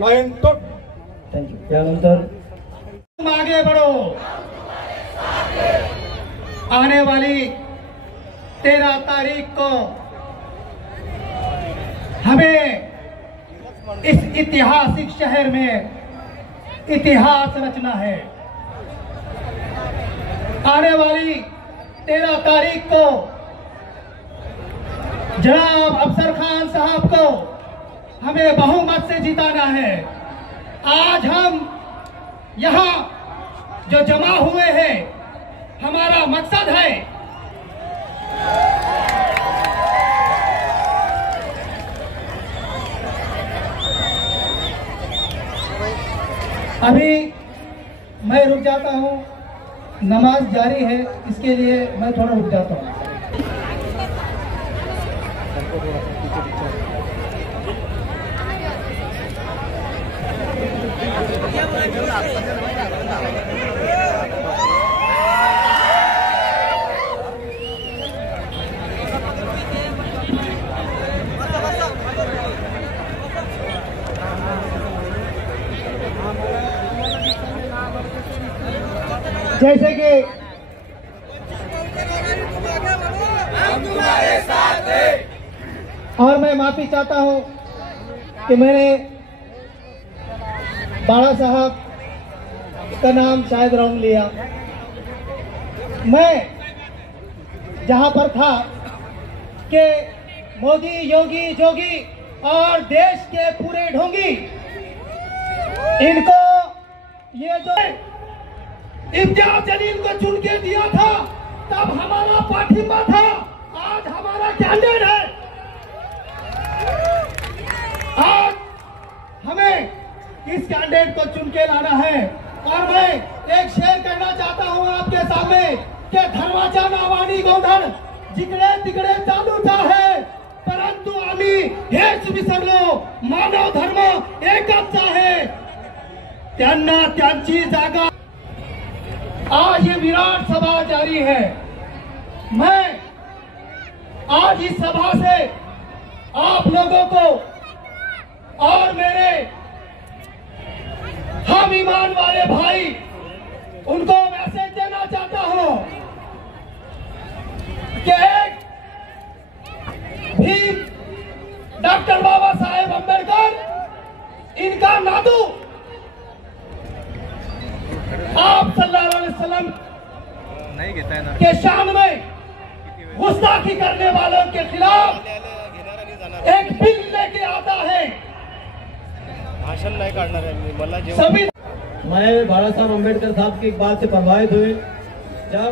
Line तो thank you. त्यानंतर तुम आगे बढ़ो। आने वाली 13 तारीख को हमें इस ऐतिहासिक शहर में इतिहास रचना है। आने वाली 13 तारीख को जनाब अफसर खान साहब को हमें बहुमत से जिताना है। आज हम यहाँ जो जमा हुए हैं, हमारा मकसद है अभी मैं रुक जाता हूँ, नमाज जारी है, इसके लिए मैं थोड़ा रुक जाता हूँ। जैसे कि हम तुम्हारे साथ हैं। और मैं माफी चाहता हूं कि मैंने बाड़ा साहब का नाम शायद रॉन्ग लिया। मैं जहां पर था कि मोदी योगी जोगी और देश के पूरे ढोंगी, इनको ये जो इम्तियाज जलील को चुन के दिया था, तब हमारा पाठिंबा था, आज हमारा कैंडिडेट है। आज हमें इस कैंडिडेट को चुन के लाना है। और मैं एक शेयर करना चाहता हूं आपके सामने कि धर्माच्या नावानी गोंधळ जिकडे तिकडे चालूच आहे, परंतु आम्ही हेच विसरलो, मानव धर्म एकच आहे, त्यांना त्यांची जागा। आज ये विराट सभा जारी है। मैं आज इस सभा से आप लोगों को और मेरे हम ईमान वाले भाई उनको मैसेज देना चाहता हूं कि एक भीम डॉक्टर बाबा साहेब अम्बेडकर इनका नादू आप सल्लल्लाहु अलैहि वसल्लम के शान में गुस्ताखी करने वालों के खिलाफ एक बिल लेके आता है। भाषण नहीं करना है सभी मैं बाड़ा साहब अम्बेडकर साहब की एक बात से प्रभावित हुए। जब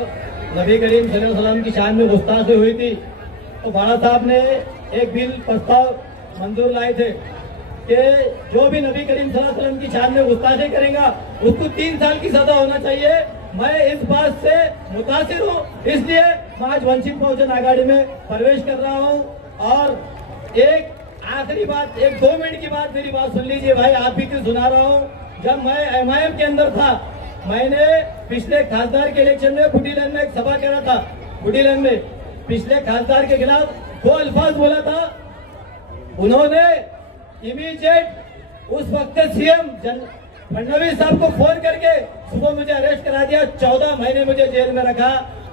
नबी करीम सल्लल्लाहु अलैहि वसल्लम की शान में गुस्ताखी हुई थी, तो बाड़ा साहब ने एक बिल प्रस्ताव मंजूर लाए थे कि जो भी नबी करीम सल्लल्लाहु अलैहि वसल्लम की शान में गुस्ताखी करेगा उसको 3 साल की सजा होना चाहिए। मैं इस बात से मुतासिर हूँ, इसलिए मैं आज वंचित बहुजन आघाड़ी में प्रवेश कर रहा हूँ। और एक आखिरी बात, एक 2 मिनट की बात, मेरी बात सुन लीजिए भाई, आप भी तो सुना रहा हूँ। जब मैं MIM के अंदर था, मैंने पिछले खासदार के इलेक्शन में फुटीलैंड में एक सभा करा था। फुटीलैंड में पिछले खासदार के खिलाफ 2 अल्फाज बोला था। उन्होंने इमीडिएट उस वक्त CM फडणवीस साहब को फोन करके सुबह मुझे अरेस्ट करा दिया, 14 महीने मुझे जेल में रखा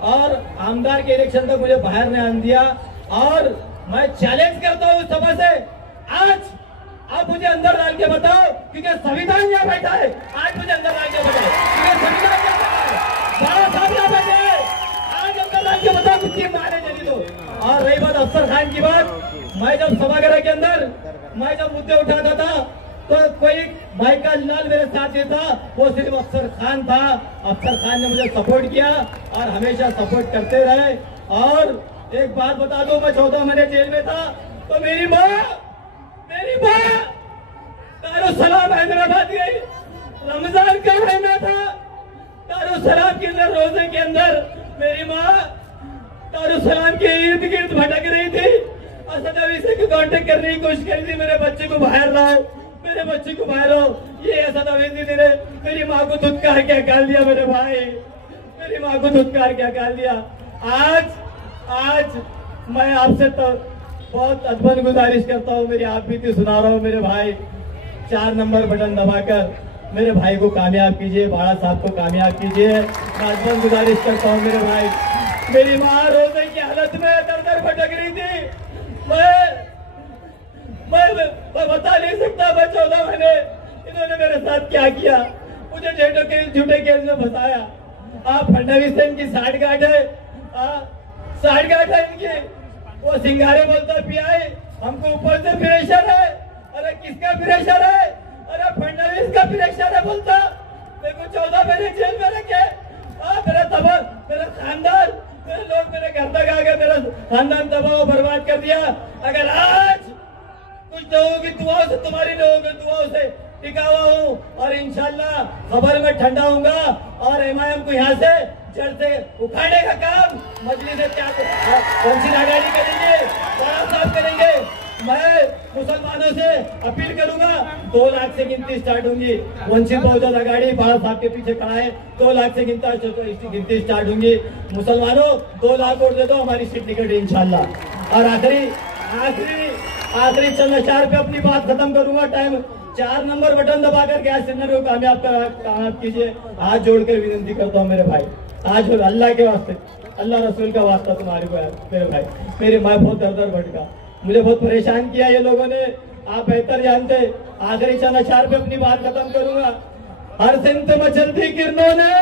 और आमदार के इलेक्शन तक मुझे बाहर नहीं आने दिया। और मैं चैलेंज करता हूँ सभा से, आज आप मुझे अंदर डाल के बताओ, क्योंकि संविधान यहाँ बैठा है। आज मुझे अंदर डाल के बताओ, क्योंकि संविधान यहाँ बैठा है, बाड़ा साहब यहाँ बैठे हैं। आज अंदर डाल के बताओ कुछ मारे जल्दी दो। और रही बात अफसर खान की बात, मैं जब सभागृह के अंदर मैं जब मुद्दे उठाता था तो कोई भाई का लाल मेरे साथ ही था, वो सिर्फ अफसर खान था। अफसर खान ने मुझे सपोर्ट किया और हमेशा सपोर्ट करते रहे। और एक बात बता दो, मैं 14 महीने जेल में था तो मेरी माँ दारुसलाम हैदराबाद गई, रमजान का महीना था, दारुसलाम के अंदर रोजे के अंदर मेरी माँ दारुसलाम के इर्द गिर्द भटक रही थी। असद अवी से कांटेक्ट करने की कोशिश करी थी, मेरे बच्चे को बाहर लाओ, मेरे बच्चे को बाहर लाओ। ये असद अवी ने मेरी माँ को धुतकार क्या काल दिया, मेरे भाई मेरी माँ को धुतकार क्या काल दिया। आज मैं आपसे तो बहुत अदबन गुजारिश करता हूँ, मेरी आप बीती सुना रहा हूँ मेरे भाई। 4 नंबर बटन दबाकर मेरे भाई को कामयाब कीजिए, बाड़ा साहब को कामयाब कीजिए। मैं गुजारिश करता हूँ मेरे भाई, मेरी माँ रोने की हालत में दर भटक रही थी। मैं बता नहीं सकता, मैं 14 महीने इन्होंने मेरे साथ क्या किया, मुझे झूठे केस में फंसाया। आप फडणवीस से इनकी साठगांठ है, साठगांठ है इनकी। वो सिंगारे बोलता पीआई, हमको ऊपर से प्रेशर है। अरे किसका प्रेशर है? अरे फडणवीस का प्रेशर है बोलता। मेरे को 14 महीने जेल में रखे। मेरा तबाह, मेरा खानदान, मेरे लोग मेरे घर तक आ गए, मेरा खानदान तबाह बर्बाद कर दिया। अगर आज कुछ लोगों की दुआओं से, तुम्हारी लोगों की दुआओं से टिका हुआ हूँ और इंशाल्लाह खबर में ठंडा होऊंगा और एमआईएम को यहाँ से जड़ से उखाड़ने का काम मजलिस से क्या वंचित आघाड़ी करेंगे, बाड़ा साहब करेंगे। मैं मुसलमानों से अपील करूंगा, 2 लाख से गिनती स्टार्ट होंगी। वंचित बहुजन आघाड़ी बाड़ा साहब के पीछे खड़ा है, 2 लाख से गिनती स्टार्ट होंगी। मुसलमानों 2 लाख वोट दे दो, हमारी सीट निकलेगी इंशाल्लाह। और आखिरी चंद अशार पे अपनी बात खत्म करूंगा। टाइम 4 नंबर बटन दबाकर गैस सिलेंडर को कामयाब कीजिए। हाथ जोड़कर विनती करता हूँ मेरे भाई, आज अल्लाह के वास्ते, अल्लाह रसूल का वास्ता तुम्हारे को है मेरे भाई। मेरी माँ बहुत दर भटका, मुझे बहुत परेशान किया ये लोगों ने, आप बेहतर जानते। आखिरी चंद अशार पे अपनी बात खत्म करूंगा। हर सिमत मचलती किरणों ने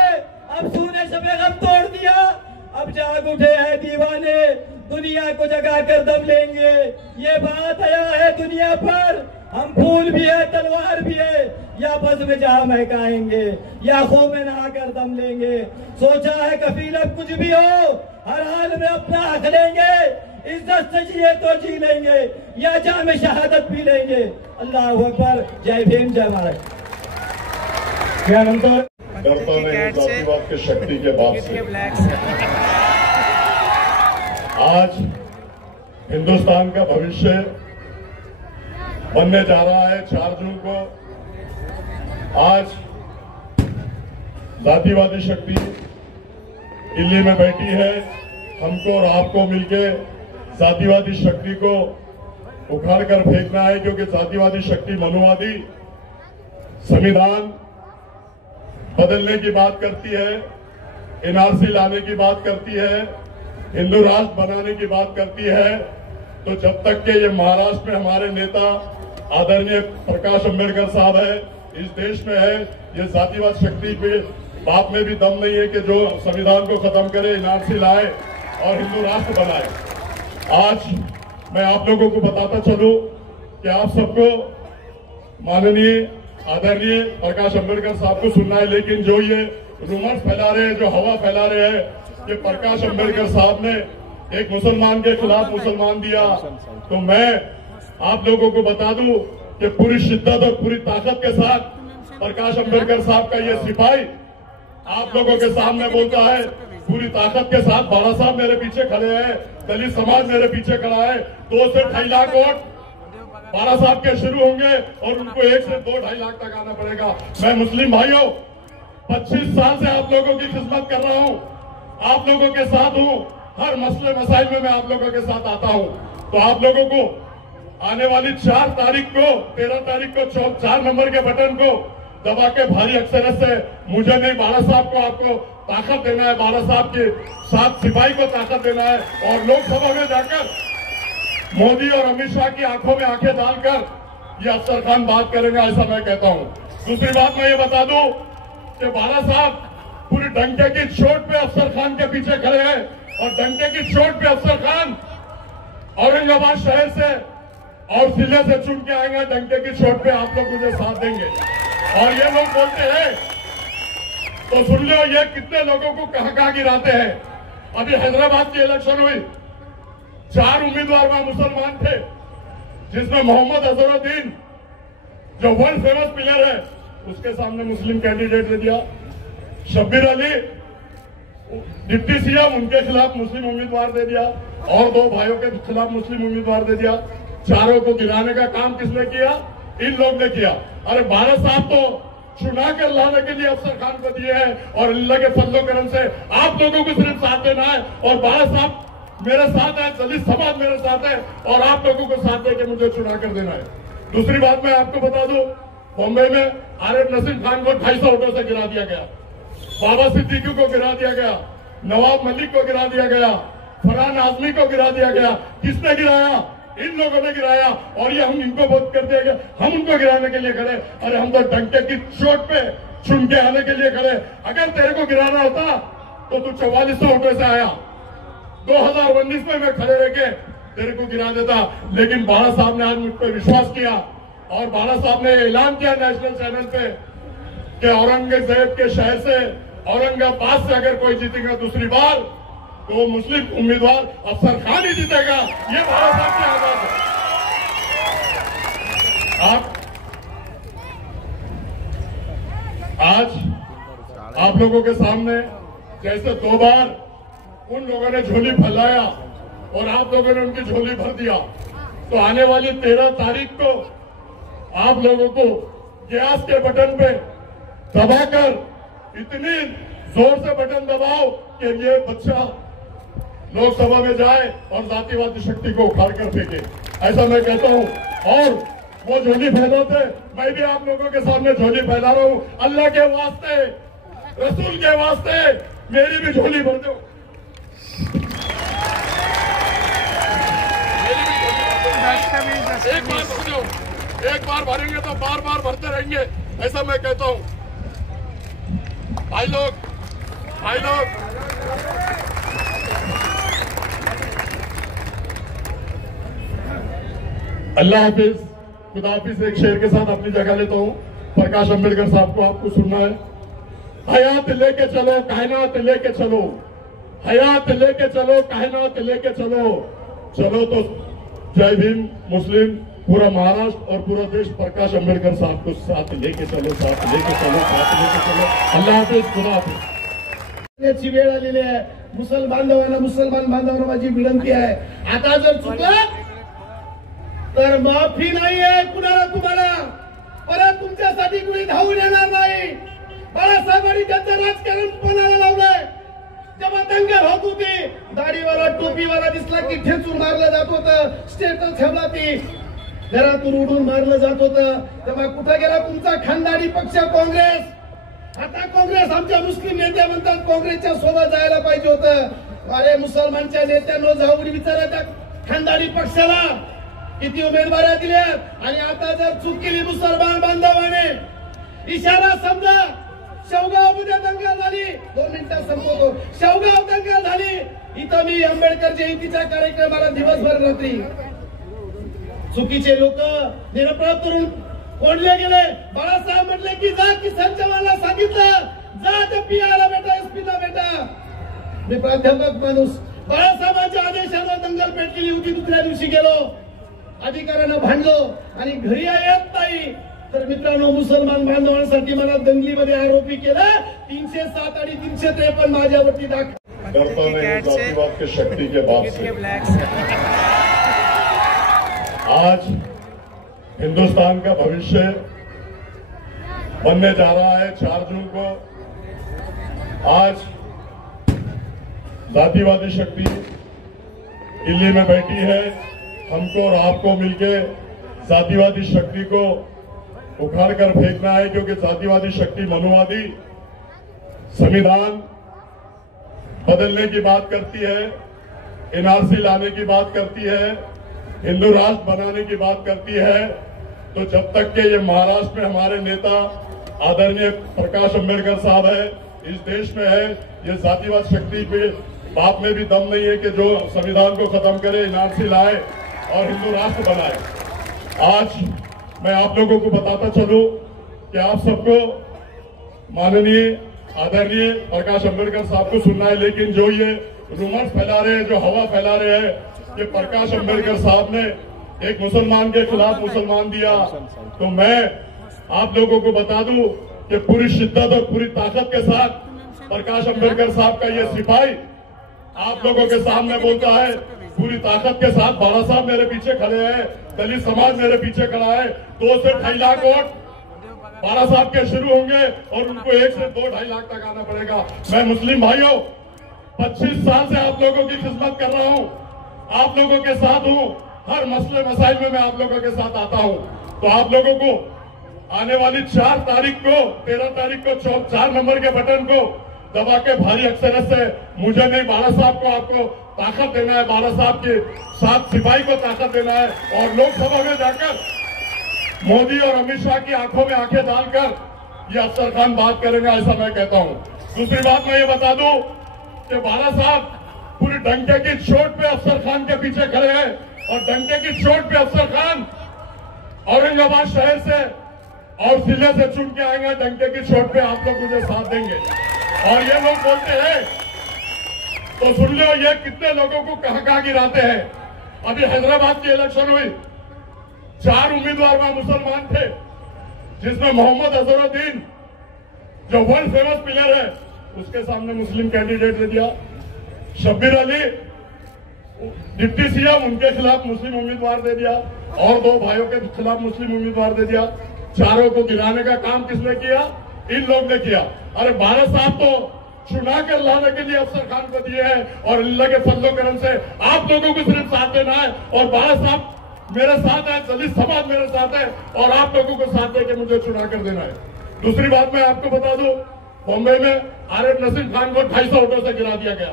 अब सूने शबे गम तोड़ दिया। अब जाग उठे हैं दीवाने, दुनिया को जगा कर दम लेंगे। ये बात आया है दुनिया पर, हम फूल भी है तलवार भी है, या बस में जहां महकाएंगे या खो में नहा कर दम लेंगे। सोचा है कफील अब कुछ भी हो, हर हाल में अपना हक लेंगे। इज्जत से जिए तो जी लेंगे, या जाम शहादत पी लेंगे। अल्लाह अकबर, जय भीम, जय महाराज। डरता नहीं जातिवाद के शक्ति के बाद से। आज हिंदुस्तान का भविष्य बनने जा रहा है 4 जून को। आज जातिवादी शक्ति दिल्ली में बैठी है, हमको और आपको मिलके जातिवादी शक्ति को उखाड़ कर फेंकना है, क्योंकि जातिवादी शक्ति मनुवादी संविधान बदलने की बात करती है, एनआरसी लाने की बात करती है, हिंदू राष्ट्र बनाने की बात करती है। तो जब तक के ये महाराष्ट्र में हमारे नेता आदरणीय प्रकाश अंबेडकर साहब है, इस देश में है, ये जातिवाद शक्ति के बाप में भी दम नहीं है कि जो संविधान को खत्म करे, एनआरसी लाए और हिंदू राष्ट्र बनाए। आज मैं आप लोगों को बताता चलूं कि आप सबको माननीय आदरणीय प्रकाश अंबेडकर साहब को सुनना है, लेकिन जो ये रूमर्स फैला रहे हैं, जो हवा फैला रहे हैं कि प्रकाश अंबेडकर साहब ने एक मुसलमान के खिलाफ मुसलमान दिया, तो मैं आप लोगों को बता दूं कि पूरी शिद्दत और पूरी ताकत के साथ प्रकाश अंबेडकर साहब का ये सिपाही आप लोगों के सामने बोलता है, पूरी ताकत के साथ। बाड़ा साहब मेरे पीछे खड़े हैं, दलित समाज मेरे पीछे खड़ा है। 2 से 2.5 लाख वोट बाड़ा साहब के शुरू होंगे और उनको 1 से 2-2.5 लाख तक आना पड़ेगा। मैं मुस्लिम भाइयों 25 साल से आप लोगों की खिदमत कर रहा हूं, आप लोगों के साथ हूं, हर मसले मसाइल में मैं आप लोगों के साथ आता हूं। तो आप लोगों को आने वाली 4 तारीख को 13 तारीख को 4 नंबर के बटन को दबा के भारी अक्सरियत से, मुझे नहीं बाड़ा साहब को आपको ताकत देना है, बाड़ा साहब के साथ सिपाही को ताकत देना है और लोकसभा में जाकर मोदी और अमित शाह की आंखों में आंखें डालकर ये अफसर खान बात करेंगे, ऐसा मैं कहता हूं। दूसरी बात मैं ये बता दूं कि बाड़ा साहब पूरी डंके की चोट पे अफसर खान के पीछे खड़े हैं और डंके की चोट पे अफसर खान औरंगाबाद शहर से और जिले से चुन के आएंगे। डंके की चोट पे आप लोग मुझे साथ देंगे। और ये लोग बोलते हैं तो सुन लो, ये कितने लोगों को कहां गिराते हैं। अभी हैदराबाद की इलेक्शन हुई, 4 उम्मीदवार वहां मुसलमान थे, जिसमें मोहम्मद अजहरुद्दीन जो वर्ल्ड फेमस प्लेयर है उसके सामने मुस्लिम कैंडिडेट दे दिया। शब्बीर अली डिप्टी सीएम, उनके खिलाफ मुस्लिम उम्मीदवार दे दिया और 2 भाइयों के खिलाफ मुस्लिम उम्मीदवार दे दिया। चारों को गिराने का काम किसने किया? इन लोग ने किया। अरे बाड़ा साहब तो चुना कर लाने के लिए अफसर खान को दिए हैं और अल्लाह के फजलो करम से आप लोगों को सिर्फ साथ देना है और बाड़ा साहब मेरे साथ है, दलित समाज मेरे साथ है और आप लोगों को साथ देकर मुझे चुना कर देना है। दूसरी बात मैं आपको बता दूं बॉम्बे में आरिफ नसीम खान को 250 वोटों से गिरा दिया गया, बाबा सिद्दीकी को गिरा दिया गया, नवाब मलिक को गिरा दिया गया, फरहान आजमी को गिरा दिया गया। किसने गिराया? इन लोगों ने गिराया। और ये हम इनको वोट कर दिया गया, हम उनको गिराने के लिए खड़े। अरे हम तो डंके की चोट पे चुन के आने के लिए खड़े। अगर तेरे को गिराना होता तो तू 4400 वोटों से आया, 2019 में मैं खड़े रह के तेरे को गिरा देता। लेकिन बाला साहब ने आज मुझ पर विश्वास किया और बाला साहब ने ऐलान किया नेशनल चैनल पे कि औरंगजेब के शहर से, औरंगाबाद से अगर कोई जीतेगा दूसरी बार तो वो मुस्लिम उम्मीदवार अफसर खान ही जीतेगा। ये बाला साहब की आवाज है। आज आप लोगों के सामने जैसे 2 बार उन लोगों ने झोली फैलाया और आप लोगों ने उनकी झोली भर दिया, तो आने वाली 13 तारीख को आप लोगों को गैस के बटन पे दबाकर इतनी जोर से बटन दबाओ कि ये बच्चा लोकसभा में जाए और जातिवादी शक्ति को उखाड़ कर फेंके। ऐसा मैं कहता हूं। और वो झोली फैलाते, मैं भी आप लोगों के सामने झोली फैला रहा हूं। अल्लाह के वास्ते, रसूल के वास्ते मेरी भी झोली भर दो। एक बार भर दो, एक बार भरेंगे तो बार बार भरते रहेंगे। ऐसा मैं कहता हूं। भाई लोग अल्लाह हाफिज, खुदा हाफिज। एक शेर के साथ अपनी जगह लेता हूँ। प्रकाश अंबेडकर साहब को आपको सुनना है। हयात लेके चलो, कायनात लेके चलो, हयात लेके चलो, कायनात लेके चलो। चलो तो जय भीम मुस्लिम, पूरा महाराष्ट्र और पूरा देश प्रकाश अंबेडकर साहब को साथ लेके चलो, साथ लेके चलो, साथ लेके चलो। अल्लाह हाफिज, खुदा हाफिज। याची वेळ आलेली आहे। मुसलमान बांधवांना माझी विनंती आहे, आता जर चुकलं तर माफी नाही आहे कुणाला तुम्हाला, परत तुमच्यासाठी कुणी धावून येणार नाही। बाळासाहेबांनी त्यांचं राजकारण पणाला लावलंय। जेव्हा दंगल होत होती, दाढीवाला टोपीवाला दिसला की ठेचून मारलं जात होतं, स्टेटस ठेवला ती घरातून उडून मारलं जात होतं। तेव्हा कुठं गेला तुमचा खानदानी पक्ष काँग्रेस? आता काँग्रेस आमच्या मुस्लिम नेते म्हणतात काँग्रेसच्या सोबत जायला पाहिजे होतं। अरे मुसलमानच्या नेत्यांनो जाऊन विचारा त्या खानदानी पक्षाला किती उमेदवाऱ्या दिल्या। आणि आता जर चूक केली मुसलमान बांधवाने, इशारा समजा। शेवगाव मध्ये दंगल झाली, 2 मिनिटात संपवतो। शेवगाव दंगल झाली, इथं मी आंबेडकर जयंतीच्या कार्यक्रमाला दिवसभर रात्री चुकीचे लोक निरपराध करून ओढले गेले। बाळासाहेब म्हटले की जा, किसान जवानला सांगितलं जा ते पीआयला भेटा, एसपीला भेटा। मी प्राध्यापक माणूस, बाळासाहेबांच्या आदेशावर दंगल पेट केली होती। दुसऱ्या दिवशी गेलो, अधिकाऱ्यांना भांडलो आणि घरी येत नाही। तर मित्रांनो, मुसलमान बांधवांसाठी मला दंगलीमध्ये आरोपी केलं। 307 आणि 353 माझ्यावरती दाखल। डरता नहीं जातिवाद के शक्ति के बात से। आज हिंदुस्तान का भविष्य बनने जा रहा है 4 जून को। आज जातिवादी शक्ति दिल्ली में बैठी है। हमको और आपको मिलके जातिवादी शक्ति को उखाड़ कर फेंकना है, क्योंकि जातिवादी शक्ति मनुवादी संविधान बदलने की बात करती है, एनआरसी लाने की बात करती है, हिंदू राष्ट्र बनाने की बात करती है। तो जब तक के ये महाराष्ट्र में हमारे नेता आदरणीय प्रकाश अंबेडकर साहब है, इस देश में है, ये जातिवाद शक्ति के बाप में भी दम नहीं है कि जो संविधान को खत्म करे, एनआरसी लाए और हिंदू राष्ट्र बनाए। आज मैं आप लोगों को बताता चलूं कि आप सबको माननीय आदरणीय प्रकाश अंबेडकर साहब को सुनना है, लेकिन जो ये रूमर्स फैला रहे हैं, जो हवा फैला रहे हैं कि प्रकाश अंबेडकर साहब ने एक मुसलमान के खिलाफ मुसलमान दिया, तो मैं आप लोगों को बता दूं कि पूरी शिद्दत और पूरी ताकत के साथ प्रकाश अंबेडकर साहब का ये सिपाही आप लोगों के सामने बोलता है, पूरी ताकत के साथ। बाला साहब मेरे पीछे खड़े हैं, दलित समाज मेरे पीछे खड़ा है। 2 से 2.5 लाख वोट बाला साहब के शुरू होंगे और उनको 1 से 2-2.5 लाख तक आना पड़ेगा। मैं मुस्लिम भाइयों 25 साल से आप लोगों की खिदमत कर रहा हूं, आप लोगों के साथ हूं, हर मसले मसाइल में मैं आप लोगों के साथ आता हूं। तो आप लोगों को आने वाली 4 तारीख को 13 तारीख को 4 नंबर के बटन को दबा के भारी अक्सरियत से, मुझे नहीं बाला साहब को आपको ताकत देना है, बाला साहब के साथ सिपाही को ताकत देना है और लोकसभा में जाकर मोदी और अमित शाह की आंखों में आंखें डालकर ये अफसर खान बात करेंगे, ऐसा मैं कहता हूं। दूसरी बात मैं ये बता दूं कि बाला साहब पूरी डंके की चोट पे अफसर खान के पीछे खड़े हैं और डंके की चोट पे अफसर खान औरंगाबाद शहर से और जिले से चुन के आएंगे। डंके की चोट पे आप लोग मुझे साथ देंगे। और ये लोग बोलते हैं तो सुन लो, ये कितने लोगों को कहां गिराते हैं। अभी हैदराबाद की इलेक्शन हुई, 4 उम्मीदवार वहां मुसलमान थे, जिसमें मोहम्मद अजहरुद्दीन जो वर्ल्ड फेमस प्लेयर है उसके सामने मुस्लिम कैंडिडेट दे दिया। शब्बीर अली डिप्टी सीएम, उनके खिलाफ मुस्लिम उम्मीदवार दे दिया और 2 भाइयों के खिलाफ मुस्लिम उम्मीदवार दे दिया। चारों को गिराने का काम किसने किया? इन लोग ने किया। अरे बाला साहब तो चुना कर लाने के लिए अफसर खान को दिए हैं और अल्लाह के फजलो करम से आप लोगों को सिर्फ साथ देना है और बाला साहब मेरे साथ है, दलित समाज मेरे साथ है और आप लोगों को साथ देकर मुझे चुना कर देना है। दूसरी बात मैं आपको बता दूं, बॉम्बे में आरिफ नसीम खान को 250 वोटों से गिरा दिया गया,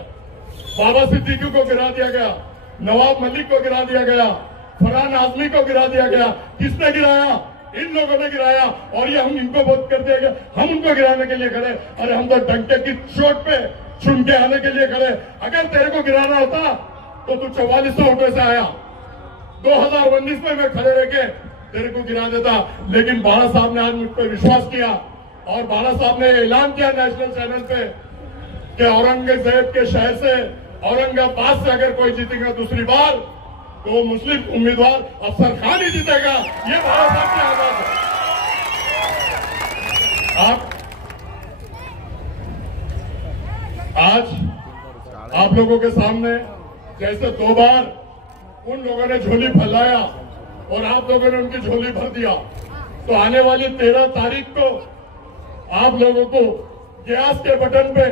बाबा सिद्दीकी को गिरा दिया गया, नवाब मलिक को गिरा दिया गया, फरहान आजमी को गिरा दिया गया। किसने गिराया? इन लोगों ने गिराया और ये हम इनको वोट कर दिया गया, हम उनको गिराने के लिए खड़े। अरे हम तो डंके की चोट पे चुन के आने के लिए खड़े। अगर तेरे को गिराना होता तो तू 4400 वोटों से आया, 2019 में मैं खड़े रह के तेरे को गिरा देता। लेकिन बाला साहब ने आज मुझ पर विश्वास किया और बाला साहब ने ऐलान किया नेशनल चैनल पे कि औरंगजेब के शहर से, औरंगाबाद से अगर कोई जीतेगा दूसरी बार तो वो मुस्लिम उम्मीदवार अफसर खान ही जीतेगा। ये बाला साहब की आवाज है। आज आप लोगों के सामने जैसे 2 बार उन लोगों ने झोली फैलाया और आप लोगों ने उनकी झोली भर दिया, तो आने वाली 13 तारीख को आप लोगों को गैस के बटन पे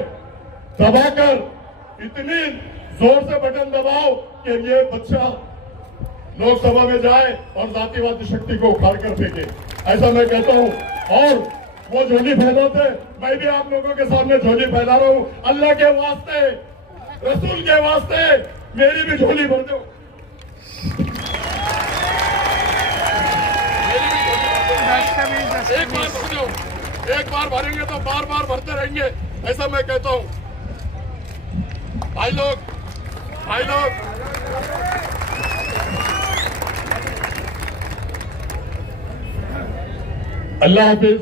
दबाकर इतनी जोर से बटन दबाओ कि ये बच्चा लोकसभा में जाए और जातिवादी शक्ति को उखाड़ कर फेंके, ऐसा मैं कहता हूं। और वो झोली फैलाते, मैं भी आप लोगों के सामने झोली फैला रहा हूं। अल्लाह के वास्ते, रसूल के वास्ते मेरी भी झोली भर दो। एक बार भर दो, एक बार भरेंगे तो बार बार भरते रहेंगे, ऐसा मैं कहता हूं। भाई लोग अल्लाह हाफिज,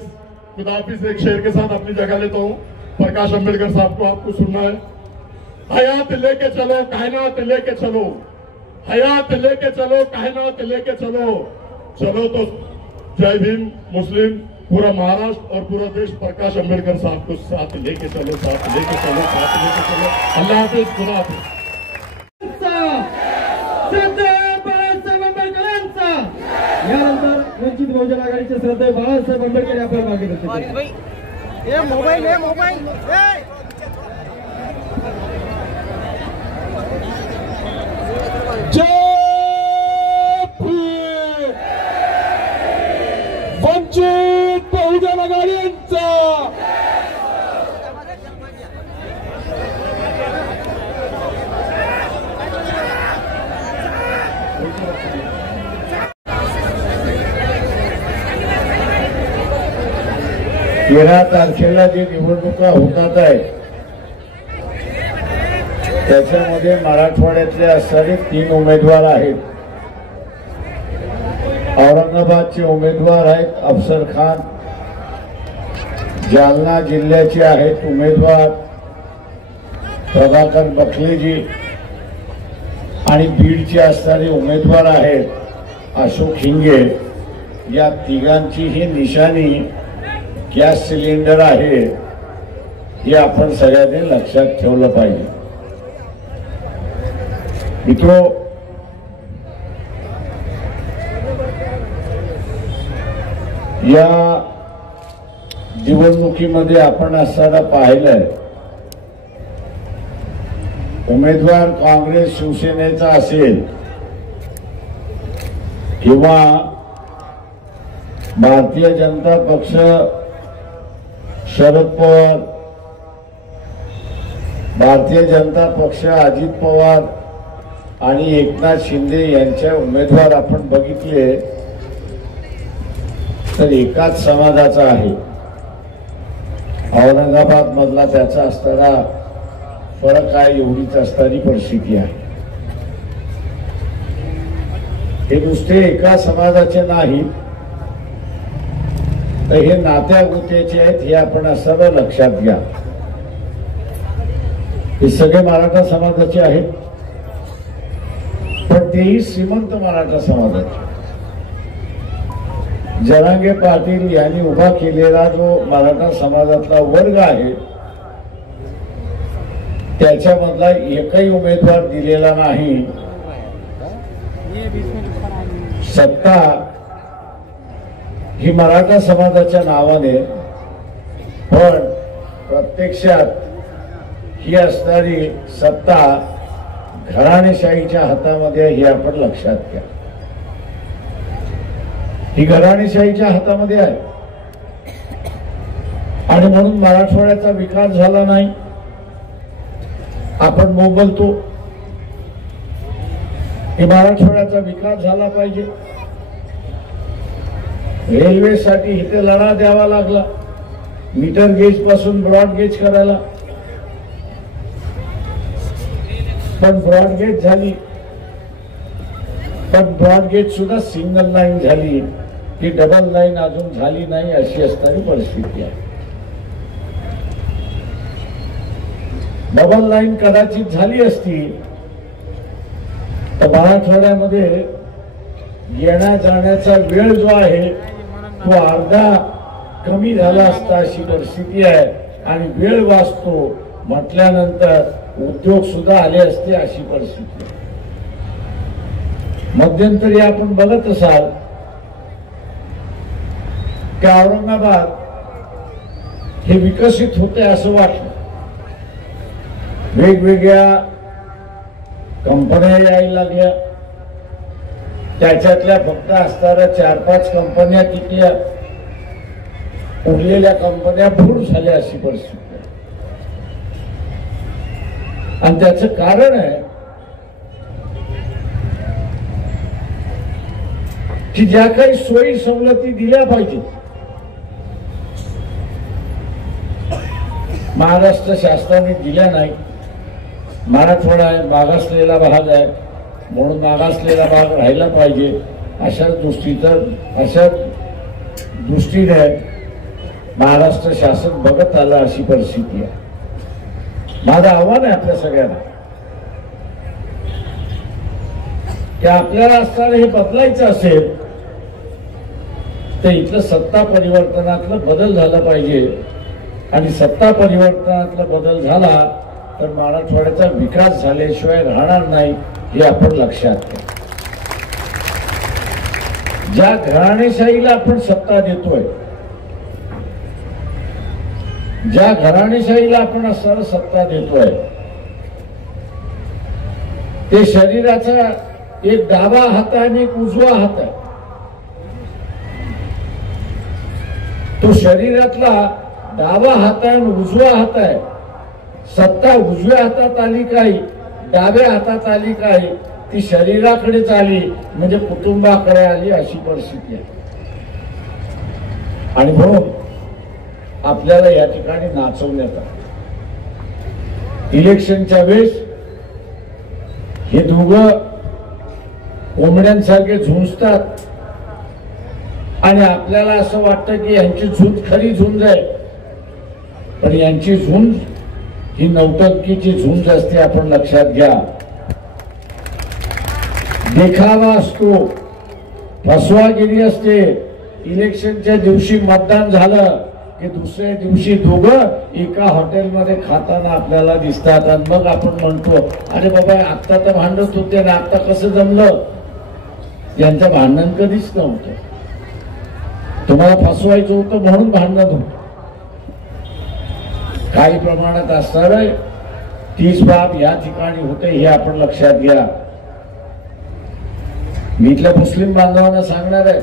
खुदा हाफिज। एक शेर के साथ अपनी जगह लेता हूँ। प्रकाश अंबेडकर साहब को आपको सुनना है। हयात लेके चलो, कायनात लेके चलो, हयात लेके चलो, कायनात लेके चलो। चलो तो जय भीम मुस्लिम, पूरा महाराष्ट्र और पूरा देश प्रकाश अंबेडकर साहब को साथ लेके चलो, साथ लेके चलो, साथ लेके चलो। अल्लाह हाफिज, खुदा हाफिज। यानंतर वंचित बहुजन आघाडीचे श्रद्धेय बाळासाहेब आंबेडकर आपल्या मागे बसले। ये मोबाईल वंचित बहुजन आघाडीचा तेरा तारखेला जी निवडणुका होतात आहेत त्याच्यामध्ये मराठवाड्यातले असणारे 3 उमेदवार आहेत। औरंगाबादचे उमेदवार आहेत अफसर खान, जालना जिल्ह्याचे आहेत उमेदवार प्रभाकर बखलेजी आणि बीडचे असणारे उमेदवार आहेत अशोक हिंगे। या तिघांची ही निशाणी गॅस सिलेंडर आहे, हे आपण सगळ्यांनी लक्षात ठेवलं पाहिजे। मित्रो, या निवडणुकीमध्ये आपण असताना पाहिलंय उमेदवार काँग्रेस शिवसेनेचा असेल किंवा भारतीय जनता पक्ष, शरद पवार, भारतीय जनता पक्ष, अजित पवार आणि एकनाथ शिंदे यांच्या उमेदवार आपण बघितले तर एकाच समाजाचा आहे. औरंगाबाद मधला त्याचा असताना फरक आहे, एवढीच असणारी परिस्थिती आहे. हे नुसते एका समाजाचे नाही तर हे नात्या गोत्याचे आहेत, हे आपण सर्व लक्षात घ्या. हे सगळे मराठा समाजाचे आहेत, पण तेही श्रीमंत मराठा समाजाचे. जरांगे पाटील यांनी उभा केलेला जो मराठा समाजातला वर्ग आहे त्याच्यामधला एकही उमेदवार दिलेला नाही. सत्ता ही मराठा समाजाच्या नावाने, पण प्रत्यक्षात ही असणारी सत्ता घराणेशाहीच्या हातामध्ये, हे आपण लक्षात घ्या. ही घराणेशाहीच्या हातामध्ये आहे आणि म्हणून मराठवाड्याचा विकास झाला नाही. आपण बोलतो की मराठवाड्याचा विकास झाला पाहिजे. रेल्वेसाठी इथे लढा द्यावा लागला, मीटर गेज पासून ब्रॉड गेज करायला. पण ब्रॉड गेज झाली, पण ब्रॉड गेज सुद्धा सिंगल लाईन झाली, की डबल लाईन अजून झाली नाही, अशी असणारी परिस्थिती आहे. डबल लाईन कदाचित झाली असती तर मराठवाड्यामध्ये येण्या जाण्याचा वेळ जो आहे तो अर्धा कमी झाला असता, अशी परिस्थिती आहे. आणि वेळ वाचतो म्हटल्यानंतर उद्योग सुद्धा आले असते, अशी परिस्थिती आहे. मध्यंतरी आपण बघत असाल की औरंगाबाद हे विकसित होते असं वाटलं. वेगवेगळ्या कंपन्या यायला लागल्या, त्याच्यातल्या फक्त असणाऱ्या 4-5 कंपन्या तिथल्या, उरलेल्या कंपन्या फूट झाल्या, अशी परिस्थिती आहे. आणि त्याचं कारण आहे की ज्या काही सोयी सवलती दिल्या पाहिजे महाराष्ट्र शासनाने दिल्या नाही. मराठवाडा आहे, मागासलेला भाग आहे, म्हणून मागासलेला भाग राहिला पाहिजे अशा दृष्टीने महाराष्ट्र शासन बघत आलं, अशी परिस्थिती आहे. माझं आव्हान आहे आपल्या सगळ्यांना की आपल्याला असताना हे बदलायचं असेल तर इथलं सत्ता परिवर्तनातलं बदल झाला पाहिजे. आणि सत्ता परिवर्तनातला बदल झाला तर मराठवाड्याचा विकास झाल्याशिवाय राहणार नाही, हे आपण लक्षात घ्या. ज्या घराणेशाहीला आपण सत्ता देतोय, ज्या घराणेशाहीला आपण असणारा सत्ता देतोय, ते शरीराचा एक डावा हात आहे आणि एक उजवा हात आहे. तो शरीरातला डावा हात आहे आणि उजवा हात आहे. सत्ता उजव्या हातात आली काही, डाव्या हातात आली काही, ती शरीराकडेच आली म्हणजे कुटुंबाकडे आली, अशी परिस्थिती आहे. आणि म्हणून आपल्याला या ठिकाणी नाचवण्यात आलं. इलेक्शनच्या वेळेस हे दोघं कोंबड्यांसारखे झुंजतात आणि आपल्याला असं वाटतं की यांची झुंज खरी झुंज आहे, पण यांची झुंज ही नौटंकीची झुंज असते, आपण लक्षात घ्या. देखावा असतो, फसवागिरी असते. इलेक्शनच्या दिवशी मतदान झालं की दुसऱ्या दिवशी दोघं एका हॉटेलमध्ये खाताना आपल्याला दिसतात आणि मग आपण म्हणतो अरे बाबा आत्ता तर भांडत होते ना, आता कसं जमलं. यांचं भांडण कधीच नव्हतं, तुम्हाला फसवायचं होतं म्हणून भांडण होतं. काही प्रमाणात असणार 30 बाब या ठिकाणी होते, हे आपण लक्षात घ्या. मी इथल्या मुस्लिम बांधवांना सांगणार आहे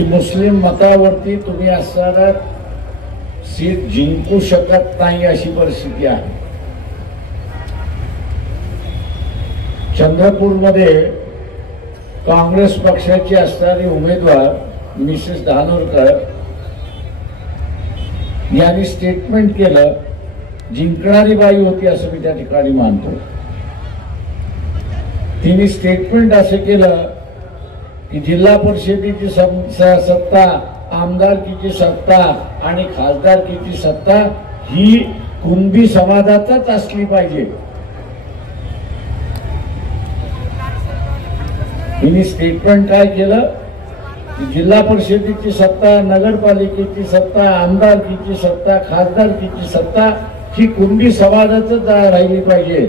की मुस्लिम मतावरती तुम्ही असणारा सीट जिंकू शकत नाही अशी परिस्थिती आहे. चंद्रपूरमध्ये काँग्रेस पक्षाची असणारी उमेदवार मिसेस धानोरकर यांनी स्टेटमेंट केलं, जिंकणारी बाई होती असं मी त्या ठिकाणी मानतो. तिने स्टेटमेंट असं केलं की जिल्हा परिषदेची सत्ता, आमदारकीची सत्ता आणि खासदारकीची सत्ता ही कुणबी समाजातच असली पाहिजे. तिने स्टेटमेंट काय केलं की जिल्हा परिषदेची सत्ता, नगरपालिकेची सत्ता, आमदारकीची सत्ता, खासदारकीची सत्ता ही कुणबी समाजातच राहिली पाहिजे.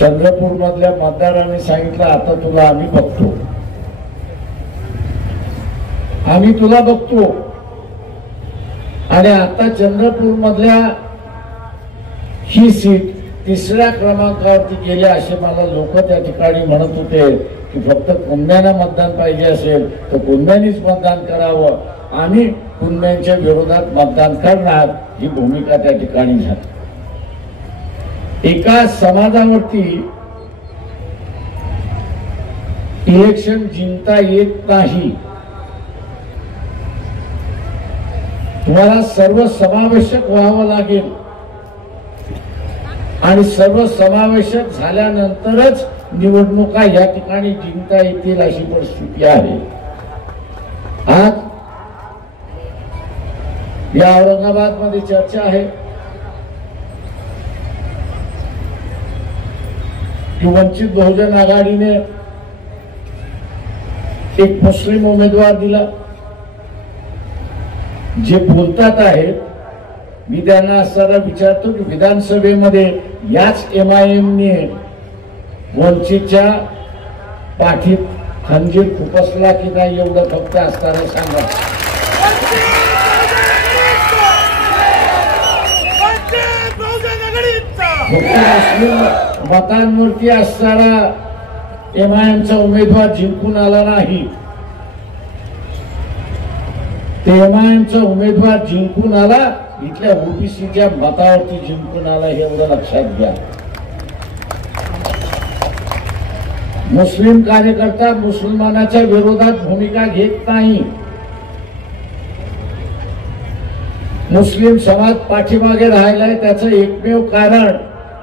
चंद्रपूर मधल्या मतदारांनी सांगितलं, आता तुला आम्ही बघतो, आम्ही तुला बघतो. आणि आता चंद्रपूर मधल्या ही सीट तिसऱ्या क्रमांकावरती गेले असे मला लोक त्या ठिकाणी म्हणत होते की फक्त कुणब्यांना मतदान पाहिजे असेल तर कुणब्यांनीच मतदान करावं, आम्ही कुणब्यांच्या विरोधात मतदान करणार, ही भूमिका त्या ठिकाणी झाली. एका समाजावरती इलेक्शन जिंकता येत नाही. तुम्हाला सर्वसमावेशक व्हावं लागेल आणि सर्वसमावेशक झाल्यानंतरच निवडणुका या ठिकाणी जिंकता येतील अशी परिस्थिती आहे. आज या औरंगाबाद मध्ये चर्चा आहे की वंचित बहुजन आघाडीने एक मुस्लिम उमेदवार दिला. जे बोलतात आहेत मी त्यांना असताना विचारतो की विधानसभेमध्ये याच MIMने वंचितच्या पाठीत खंजीर खुपसला की नाही एवढं फक्त असताना सांगा. मुस्लिम मतांवरती असणारा MIMचा उमेदवार जिंकून आला नाही. ते MIMचा उमेदवार जिंकून आला इथल्या OBCच्या मतावरती जिंकून आला, हे एवढं लक्षात घ्या. मुस्लिम कार्यकर्ता मुसलमानाच्या विरोधात भूमिका घेत नाही. मुस्लिम समाज पाठीमागे राहिलाय त्याचं एकमेव कारण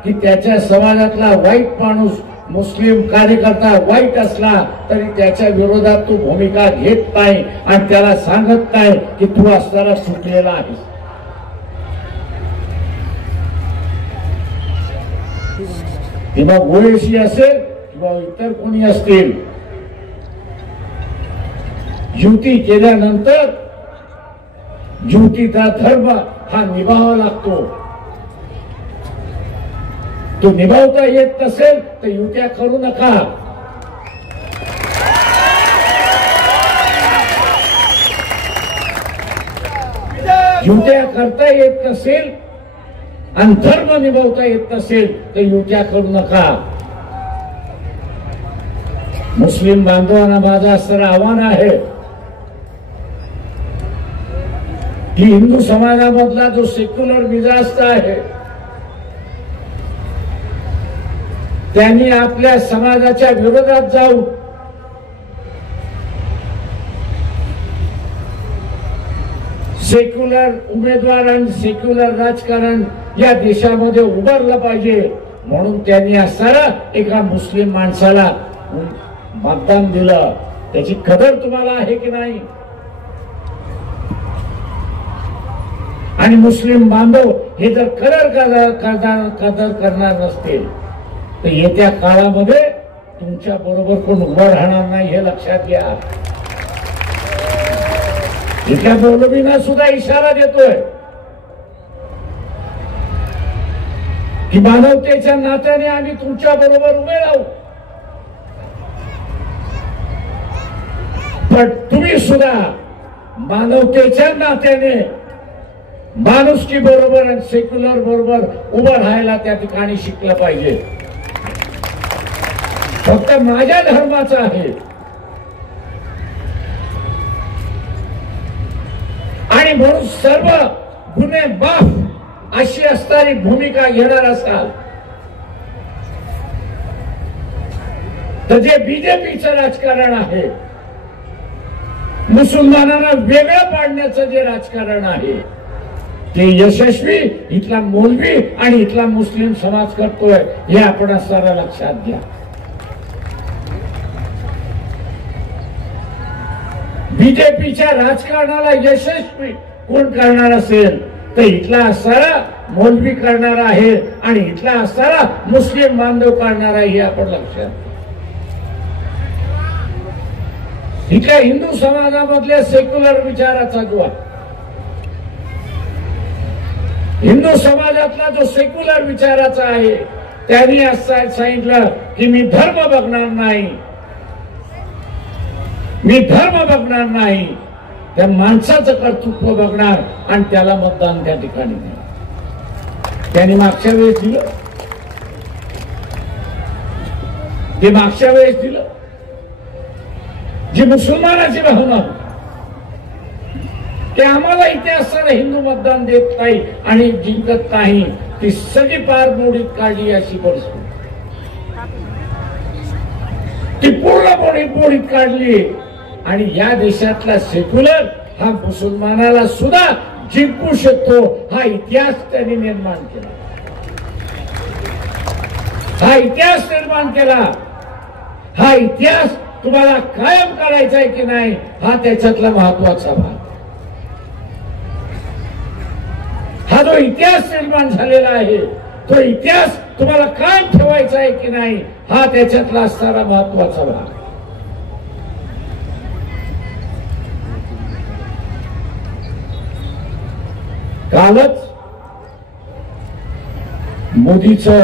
की त्याच्या समाजातला वाईट माणूस मुस्लिम कार्यकर्ता वाईट असला तरी त्याच्या विरोधात तो भूमिका घेत नाही आणि त्याला सांगत नाही की तू असताना सुटलेला आहेस. किंवा ओवेसी असेल किंवा इतर कोणी असतील, युती केल्यानंतर युतीचा धर्म हा निभावावा लागतो. तो निभावता येत नसेल तर युत्या करू नका. युत्या करता येत नसेल आणि धर्म निभावता येत नसेल तर युत्या करू नका. मुस्लिम बांधवांना माझं असणारं आव्हान आहे की हिंदू समाजामधला जो सेक्युलर मिजाज आहे त्यांनी आपल्या समाजाच्या विरोधात जाऊन सेक्युलर उमेदवार आणि सेक्युलर राजकारण या देशामध्ये उभारलं पाहिजे. म्हणून त्यांनी असणारा एका मुस्लिम माणसाला मतदान दिलं. त्याची कदर तुम्हाला आहे की नाही? आणि मुस्लिम बांधव हे जर कदर करणार नसतील तर येत्या काळामध्ये तुमच्या बरोबर कोण उभं राहणार नाही, हे लक्षात घ्या. इथल्या मौलवींना सुद्धा इशारा देतोय की मानवतेच्या नात्याने आम्ही तुमच्या बरोबर उभे राहू, पण तुम्ही सुद्धा मानवतेच्या नात्याने माणुसकी बरोबर आणि सेक्युलर बरोबर उभं राहायला त्या ठिकाणी शिकलं पाहिजे. फक्त माझ्या धर्माचं आहे आणि म्हणून सर्व गुन्हे माफ अशी असणारी भूमिका घेणार असाल तर जे बीजेपीचं राजकारण आहे, मुसलमानांना वेगळं पाडण्याचं जे राजकारण आहे ते यशस्वी इथला मौलवी आणि इथला मुस्लिम समाज करतोय हे आपण सारा लक्षात घ्या. बीजेपीच्या राजकारणाला यशस्वी कोण करणार असेल तर इथला असणारा मौलवी करणार आहे आणि इथला असणारा मुस्लिम बांधव करणार आहे हे आपण लक्षात घ्या. इथल्या हिंदू समाजामधल्या सेक्युलर विचाराचा जो हिंदू समाजातला जो सेक्युलर विचाराचा आहे त्यांनी असं सांगितलं की मी धर्म बघणार नाही, मी धर्म बघणार नाही, त्या माणसाचं कर्तृत्व बघणार आणि त्याला मतदान त्या ठिकाणी देणार. त्यांनी मागच्या वेळेस दिलं, ते मागच्या वेळेस दिलं. जी मुसलमानाची भावना ते आम्हाला इथे असणारं हिंदू मतदान देत नाही आणि जिंकत नाही, ती सगळी पार मोडीत काढली अशी परिस्थिती, ती पूर्ण मोडीत काढली. आणि या देशातला सेक्युलर हा मुसलमानाला सुद्धा जिंकू शकतो हा इतिहास त्यांनी निर्माण केला, हा इतिहास निर्माण केला. हा इतिहास तुम्हाला कायम करायचा आहे की नाही हा त्याच्यातला महत्वाचा भाग. हा जो इतिहास निर्माण झालेला आहे तो इतिहास तुम्हाला कायम ठेवायचा आहे की नाही हा त्याच्यातला असणारा महत्वाचा भाग. कालच मोदीचं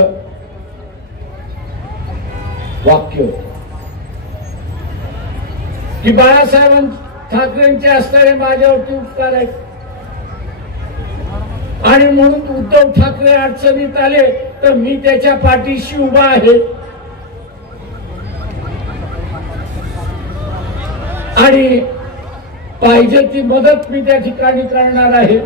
वाक्य की बाळासाहेब ठाकरेंचे असणारे माझ्यावरती उपकार आहेत आणि म्हणून उद्धव ठाकरे अडचणीत आले तर मी त्याच्या पाठीशी उभा आहे आणि पाहिजे ती मदत मी त्या ठिकाणी करणार आहे.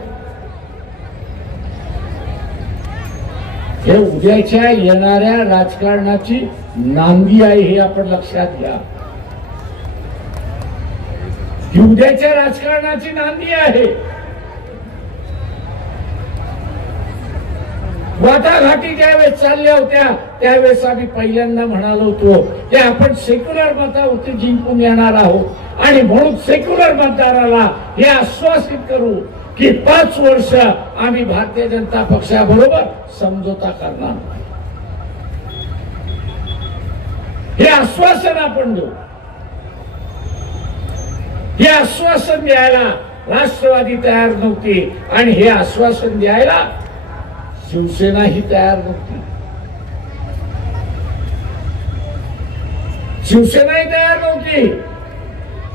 हे उद्याच्या येणाऱ्या राजकारणाची नांदी आहे हे आपण लक्षात घ्या. ही उद्याच्या राजकारणाची नांदी आहे. वाटाघाटी ज्यावेळेस चालल्या होत्या त्यावेळेस आम्ही पहिल्यांदा म्हणालो होतो की आपण सेक्युलर मतावरती जिंकून येणार आहोत आणि म्हणून सेक्युलर मतदाराला हे आश्वासित करू की 5 वर्ष आम्ही भारतीय जनता पक्षाबरोबर समझोता करणार, हे आश्वासन आपण देऊ. हे आश्वासन द्यायला राष्ट्रवादी तयार नव्हती आणि हे आश्वासन द्यायला शिवसेना ही तयार नव्हती, शिवसेनाही तयार नव्हती.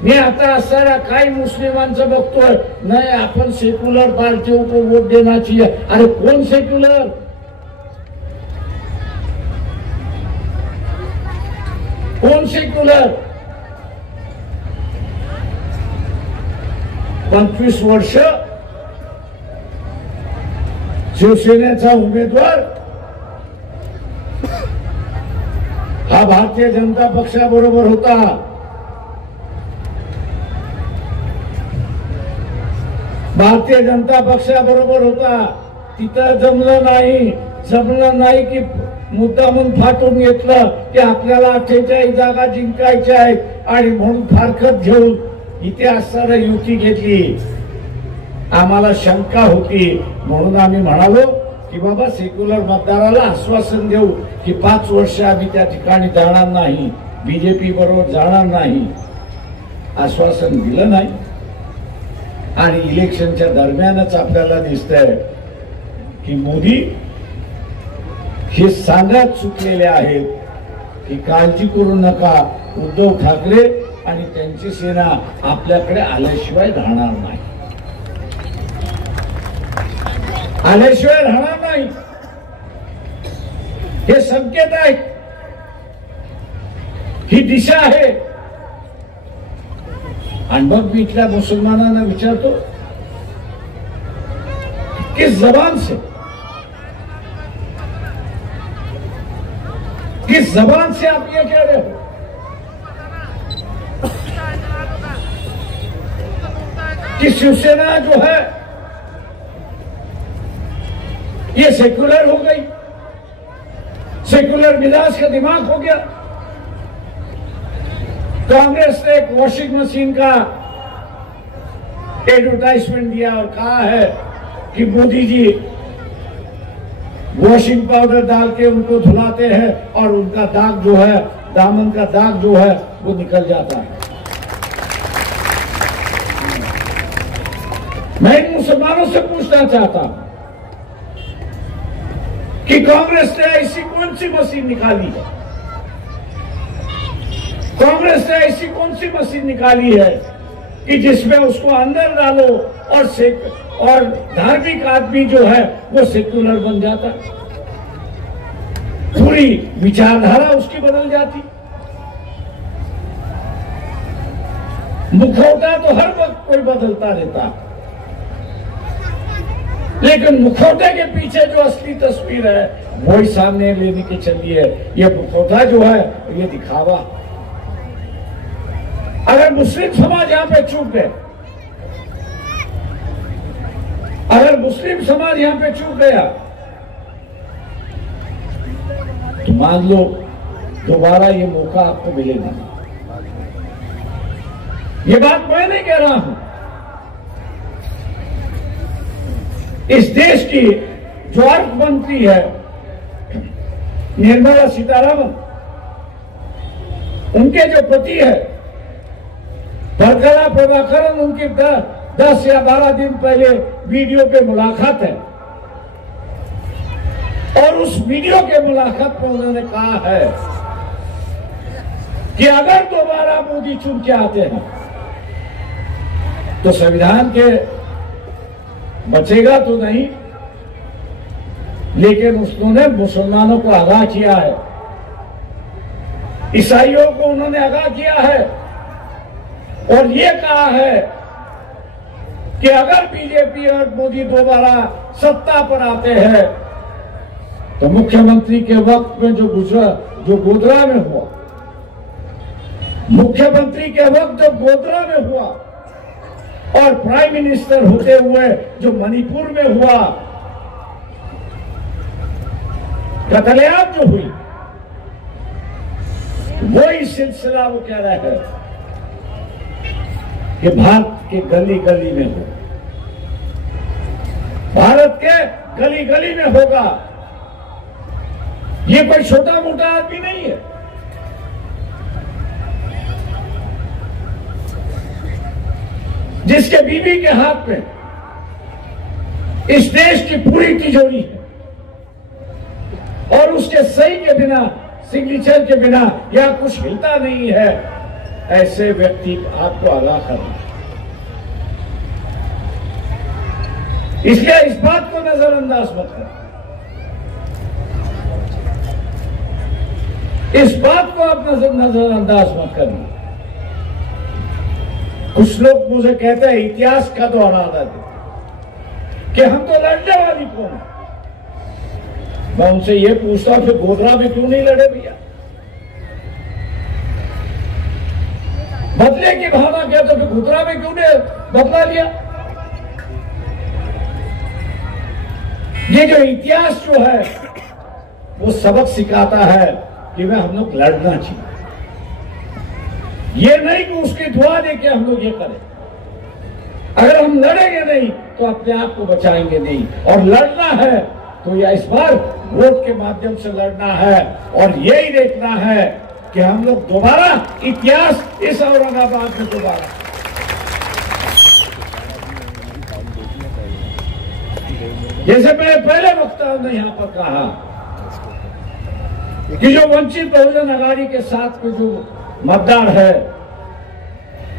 मी आता असणाऱ्या काही मुस्लिमांचं बघतोय नाही आपण सेक्युलर पार्टियों को वोट देना चाहिए. अरे कोण सेक्युलर, कोण सेक्युलर? 25 वर्ष शिवसेनेचा उमेदवार हा भारतीय जनता पक्षाबरोबर होता. भारतीय जनता पक्षाबरोबर होता. तिथं जमलं नाही की मुद्दामून फाटून घेतलं की आपल्याला 48 जागा जिंकायच्या आहेत आणि म्हणून फारकत घेऊन इथे असणारा युती घेतली. आम्हाला शंका होती म्हणून आम्ही म्हणालो की बाबा सेक्युलर मतदाराला आश्वासन देऊ की 5 वर्ष आम्ही त्या ठिकाणी जाणार नाही, बीजेपी बरोबर जाणार नाही. आश्वासन दिलं नाही आणि इलेक्शनच्या दरम्यानच आपल्याला दिसतंय की मोदी हे सांगत चुकलेले आहेत की काळजी करू नका, उद्धव ठाकरे आणि त्यांची सेना आपल्याकडे आल्याशिवाय राहणार नाही, आल्याशिवाय राहणार नाही. हे संकेत आहेत, ही दिशा आहे. आणि मग मी इथल्या मुसलमानांना विचारतो किस जबान से, किस जबान से आप ये कह रहे हो? कि शिवसेना जो है ये सेक्युलर हो गई, सेक्युलर मिजाज का दिमाग हो गया। कांग्रेस ने एक वॉशिंग मशीन का एडवर्टाइजमेंट दिया और कहा है कि मोदी जी वॉशिंग पाउडर डाल के उनको धुलाते हैं और उनका दाग जो है, दामन का दाग जो है वो निकल जाता है। मैं इन मुसलमानों से पूछना चाहता हूं कि कांग्रेस ने ऐसी कौन सी मशीन निकाली है, कांग्रेस ने ऐसी कौन सी मशीन निकाली है कि जिसमें उसको अंदर डालो और धार्मिक आदमी जो है वो सेक्युलर बन जाता, पूरी विचारधारा उसकी बदल जाती। मुखौटा तो हर वक्त कोई बदलता रहता, लेकिन मुखौटे के पीछे जो असली तस्वीर है वही सामने लेने की चली है। ये मुखौटा जो है ये दिखावा। अगर मुस्लिम समाज यहां पे चूक गए, अगर मुस्लिम समाज यहां पे चूक गया तो मान लो दोबारा ये मौका आपको मिलेगा। ये बात मैं नहीं कह रहा हूं, इस देश की जो अर्थ मंत्री है निर्मला सीतारामन, उनके जो पति है वर्कला प्रभाकरन, उनकी 10 या 12 दिन पहले वीडियो पे मुलाकात है और उस वीडियो के मुलाकात में उन्होंने कहा है कि अगर दोबारा मोदी चुन के आते हैं तो संविधान के बचेगा तो नहीं, लेकिन उन्होंने मुसलमानों को आगाह किया है, ईसाइयों को उन्होंने आगाह किया है और ये कहा है कि अगर बीजेपी और मोदी दोबारा सत्ता पर आते हैं तो मुख्यमंत्री के वक्त में जो गोधरा में हुआ, मुख्यमंत्री के वक्त जो गोधरा में हुआ और प्राइम मिनिस्टर होते हुए जो मणिपुर में हुआ कत्लेआम जो हुई, वही सिलसिला वो कह रहे हैं कि भारत के गली गली में हो, भारत के गली गली में होगा। ये कोई छोटा मोटा आदमी नहीं है, जिसके बीवी के हाथ में इस देश की पूरी तिजोरी है और उसके सही के बिना, सिग्नेचर के बिना या कुछ हिलता नहीं है, ऐसे व्यक्ति आपको आगाह करना। इसलिए इस बात को नजरअंदाज मत करना, इस बात को आप नजरअंदाज मत करना। कुछ लोग मुझे कहते हैं इतिहास का दोहराना देते कि हम तो लड़ने वाली कौन है। मैं उनसे ये पूछता हूं फिर गोधरा में क्यों नहीं लड़े भैया? बदले की भावना क्या, तो फिर गोधरा में क्यों नहीं बदला लिया? ये जो इतिहास जो है वो सबक सिखाता है कि वह हम लोग लड़ना चाहिए, ये नहीं कि उसकी दुआ दे के हम लोग ये करें। अगर हम लड़ेंगे नहीं तो अपने आप को बचाएंगे नहीं, और लड़ना है तो या इस बार वोट के माध्यम से लड़ना है और यही देखना है कि हम लोग दोबारा इतिहास इस औरंगाबाद में दोबारा जैसे मैंने पहले वक्ताओं ने यहां पर कहा कि जो वंचित बहुजन अघाड़ी के साथ में जो मतदार है,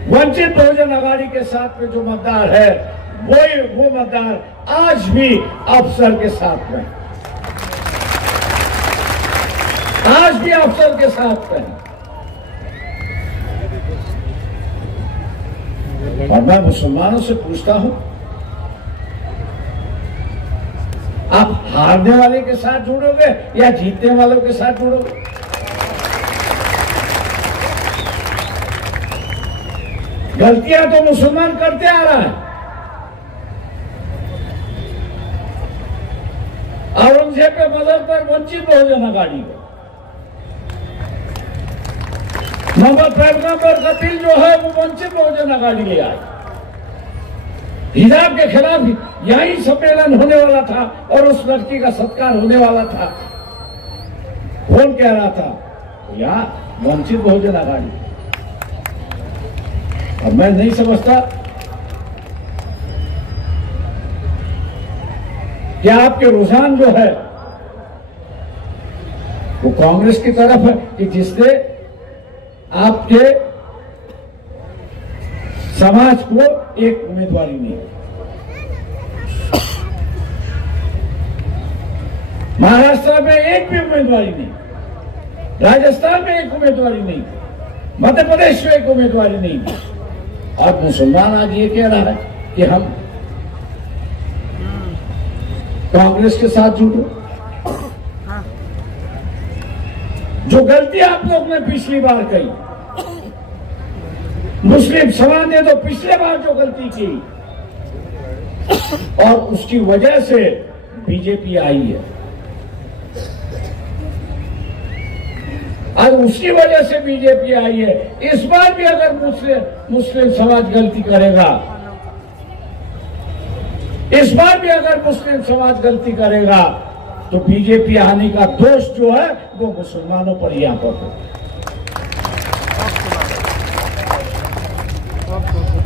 वंचित बहुजन अघाड़ी के साथ में जो मतदार है वो मतदार आज भी अफसर के साथ में, आज भी अफसर के साथ में। और मैं मुसलमानों से पूछता हूं आप हारने वाले के साथ जुड़ोगे या जीतने वालों के साथ जुड़ोगे? गलतियां तो मुसलमान करते आ रहा है। औरंगजेब के मदद पर वंचित बहुजन अघाड़ी है। मोहम्मद पैगंबर कपिल जो है वो वंचित बहुजन अघाड़ी ले आए। हिजाब के खिलाफ यही सम्मेलन होने वाला था और उस लड़की का सत्कार होने वाला था। कौन कह रहा था? यहाँ वंचित बहुजन अघाड़ी। अब मैं नहीं समझता कि आपके रुझान जो है वो कांग्रेस की तरफ है कि जिससे आपके समाज को एक उम्मीदवारी नहीं। महाराष्ट्र में एक भी उम्मीदवारी नहीं, राजस्थान में एक उम्मीदवारी नहीं, मध्य प्रदेश में एक उम्मीदवारी नहीं। अब मुसलमान आज ये कह रहा है कि हम कांग्रेस के साथ जुड़ो। जो गलती आप लोग ने पिछली बार कही, मुस्लिम समाज ने तो पिछले बार जो गलती की और उसकी वजह से बीजेपी आई है, आज उसकी वजह से बीजेपी आई है। इस बार भी अगर मुस्लिम समाज गलती करेगा, इस बार भी अगर मुस्लिम समाज गलती करेगा तो बीजेपी आने का दोष जो है वो मुसलमानों पर यहां पर हो।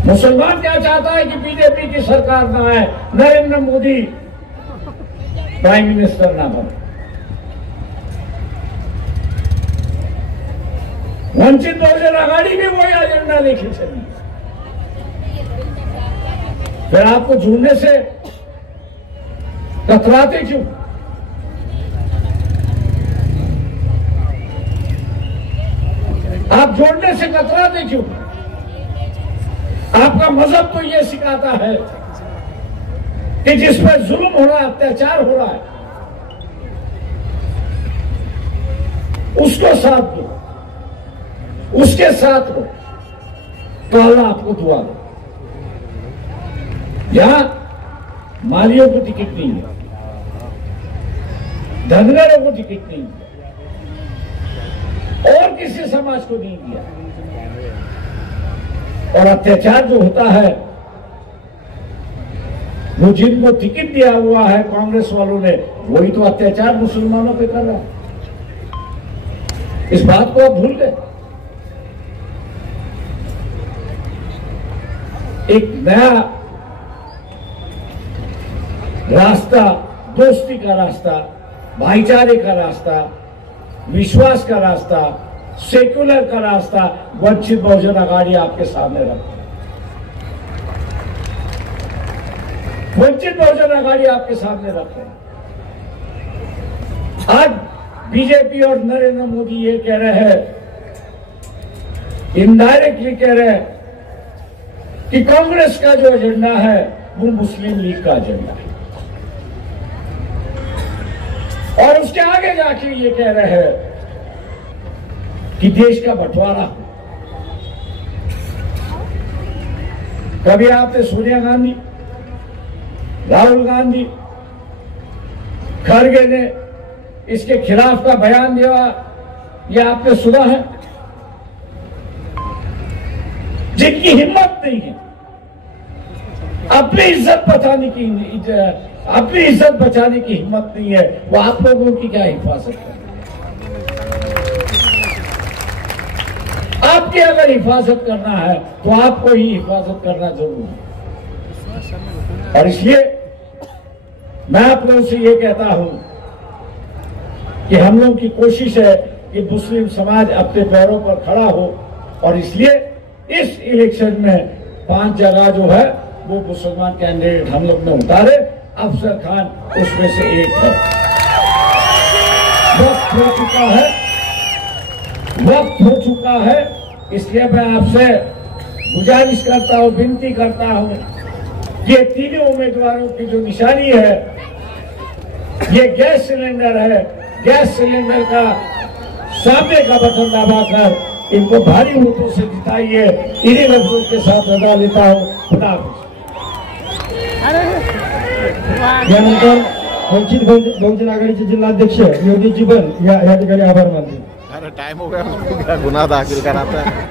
मुसलमान क्या चाहता है कि बीजेपी की सरकार ना आए, नरेंद्र मोदी प्राइम मिनिस्टर ना बने। वंचित बहुजन अघाड़ी भी वही एजेंडा लेके चली। फिर आपको जुड़ने से कतराते क्यों? आप जोड़ने से कतराते क्यों? आपका मजहब तो ये सिखाता है कि जिस पर जुल्म हो रहा है, अत्याचार हो रहा है, उसको साथ दो, उसके साथ हो तो अल्लाह आपको दुआ दो। यहां मालियों को टिकट नहीं है, धनगरों को टिकट नहीं है, और किसी समाज को नहीं दिया। और अत्याचार जो होता है वो जिनको टिकट दिया हुआ है कांग्रेस वालों ने, वही तो अत्याचार मुसलमानों पे कर रहा है। इस बात को आप भूल गए। एक नया रास्ता, दोस्ती का रास्ता, भाईचारे का रास्ता, विश्वास का रास्ता, सेक्युलर का रास्ता वंचित बहुजन अघाड़ी आपके सामने रखते हैं। वंचित बहुजन अघाड़ी आपके सामने रखते हैं। आज बीजेपी और नरेंद्र मोदी ये कह रहे हैं, इनडायरेक्टली कह रहे हैं कि कांग्रेस का जो एजेंडा है वो मुस्लिम लीग का एजेंडा है, और उसके आगे जाके ये कह रहे हैं कि देश का बंटवारा हो। कभी आपने सोनिया गांधी, राहुल गांधी, खड़गे ने इसके खिलाफ का बयान दिया, यह आपने सुना है? जिनकी हिम्मत नहीं है अपनी इज्जत बचाने की, अपनी इज्जत बचाने की हिम्मत नहीं है, वो आप लोगों की क्या हिफाजत है? आपकी अगर हिफाजत करना है तो आपको ही हिफाजत करना जरूरी है। और इसलिए मैं आप लोगों से ये कहता हूं कि हम लोगों की कोशिश है कि मुस्लिम समाज अपने पैरों पर खड़ा हो, और इसलिए इस इलेक्शन में 5 जगह जो है वो मुसलमान कैंडिडेट हम लोग ने उतारे। अफजल खान उसमें से एक है। वक्त हो चुका है, वक्त हो चुका है। इसलिए मैं आपसे गुजारिश करता हूं, विनती करता हूं कि तीनों उम्मीदवारों की जो निशानी है ये गैस सिलेंडर है, गैस सिलेंडर का सामने का बटन दबाकर इनको भारी वोटों से जिताइए। इन्हीं लफ्जों के साथ रजा लेता हूँ। खुदा यानंतर वंचित बहुजन आघाडीचे जिल्हाध्यक्ष योगेश जिबन या ठिकाणी आभार मानते। टाइम हो गया, गुन्हा दाखिल करा था।